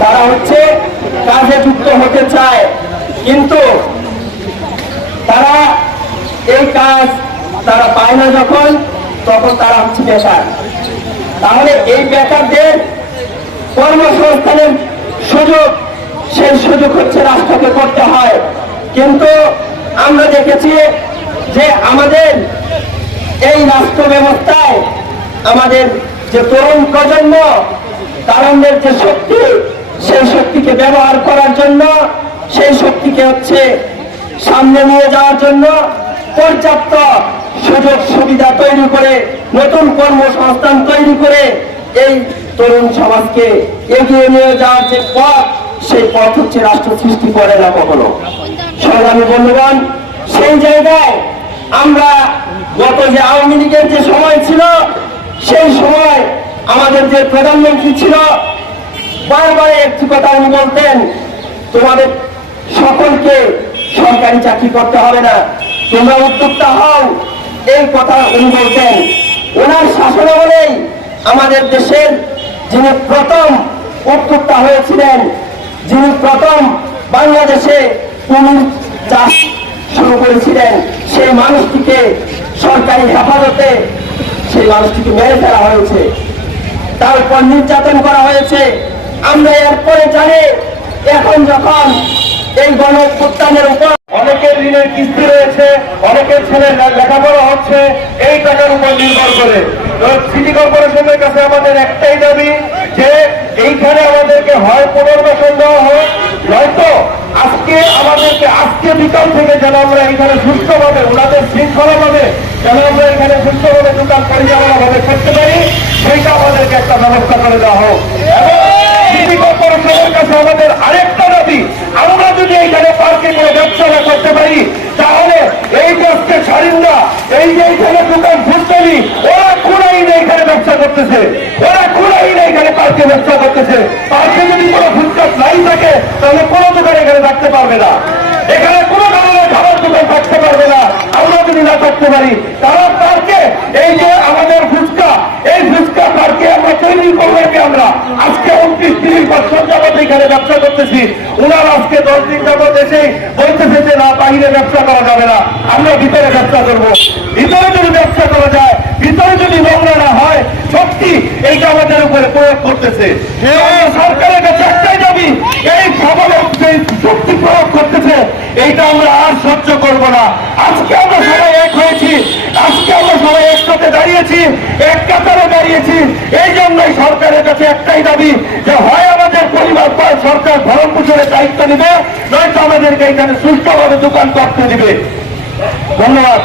তারা হচ্ছে কাজে যুক্ত হতে চায়, কিন্তু তারা এই কাজ তারা পায় না যখন, তখন তারা হচ্ছে বেকার। তাহলে এই বেকারদের কর্মসংস্থানের সুযোগ, সেই সুযোগ হচ্ছে রাষ্ট্রকে করতে হয়। কিন্তু আমরা দেখেছি যে আমাদের এই রাষ্ট্র ব্যবস্থায় আমাদের যে তরুণ প্রজন্ম, তারুণ্যের যে শক্তি, সেই শক্তিকে ব্যবহার করার জন্য, সেই শক্তিকে হচ্ছে সামনে নিয়ে যাওয়ার জন্য পর্যাপ্ত সুযোগ সুবিধা তৈরি করে, নতুন কর্মসংস্থান তৈরি করে এই তরুণ সমাজকে এগিয়ে নিয়ে যাওয়ার যে পথ, সেই পথ হচ্ছে রাষ্ট্র সৃষ্টি করে না কখনো। সংগ্রামী বন্ধুগণ, সেই জায়গায় আমরা গত যে আওয়ামী লীগের যে সময় ছিল, সেই সময় আমাদের যে প্রধানমন্ত্রী ছিল, বারবার একটি কথা উনি বলতেন, তোমাদের সকলকে সরকারি চাকরি করতে হবে না, তোমরা উদ্যোক্তা হও। এই কথা উনি বলতেন। ওনার শাসনামলেই আমাদের দেশের যিনি প্রথম উদ্যোক্তা হয়েছিলেন, যিনি প্রথম বাংলাদেশে কুমির চাষ শুরু করেছিলেন, সেই মানুষটিকে সরকারি হেফাজতে সেই মানুষটিকে মেরে ফেলা হয়েছে, তার উপর নির্যাতন করা হয়েছে। আমরা এরপরে জানি, এখন যখন এই গণঅভ্যুত্থানের উপর অনেকের ঋণের কিস্তি রয়েছে, অনেকের ছেলের লেখাপড়া হচ্ছে এই টাকার উপর নির্ভর করে। সিটি কর্পোরেশনের কাছে আমাদের একটাই দাবি যে এইখানে আমাদেরকে হয় পুনর্বাসন দেওয়া হোক, নয়তো আজকে বিকাল থেকে যেন আমরা এখানে সুস্থভাবে, ওনাদের শৃঙ্খলা ভাবে যেন আমরা এখানে সুস্থভাবে দোকান পরিচালনা ভাবে করতে পারি, সেইটা আমাদেরকে একটা ব্যবস্থা করে দেওয়া হোক। এবং সিটি কর্পোরেশনের কাছে আমাদের আরেকটা দাবি, আমরা যদি এইখানে পার্কে করে ব্যবসা করতে পারি, তাহলে এই দেশকে ছাড়িন্দা, এই যে এইখানে দোকান ফুটতলি, ওরা খুঁড়াই না এখানে ব্যবসা করতেছে, ওরা খুঁড়াই না এখানে পার্কে ব্যবসা করতেছে। পার্কে যদি কোনো ফুটপাত নাই থাকে, তাহলে কোনো দোকান এখানে থাকতে পারবে না, এখানে কোনো ধরনের খাবার দোকান থাকতে পারবে না। আমরা যদি না করতে পারি, তারা পার্কে এই যে আমাদের ফুচকা, এই ফুচকা পার্কে আমরা তৈরি করবো। আমরা আজকে 29-30 বছর যাবত এখানে ব্যবসা করতেছি, ওনার আজকে 10 দিন যাবত এসে বলতেছে যে না, বাইরে ব্যবসা করা যাবে না, আমরা ভিতরে ব্যবসা করবো। ভিতরে যদি ব্যবসা করা যায়, ভিতরে যদি নোংরা না হয়, সত্যি এইটা আমাদের উপরে প্রয়োগ করতেছে। সরকারের কাছে একটাই দাবি, এই সবল শক্তি প্রয়োগ করতেছে, এইটা আমরা আর সহ্য করবো না। আজকে আমরা সবাই এক হয়েছি, আজকে আমরা সবাই একসাথে দাঁড়িয়েছি, এক কাতারে দাঁড়িয়েছি। এই জন্যই সরকারের কাছে একটাই দাবি যে হয় আমাদের পরিবার পায় সরকার ভরণ পোষণের দায়িত্ব নিবে, নয়তো আমাদেরকে এখানে সুস্থভাবে দোকান করতে দিবে। ধন্যবাদ।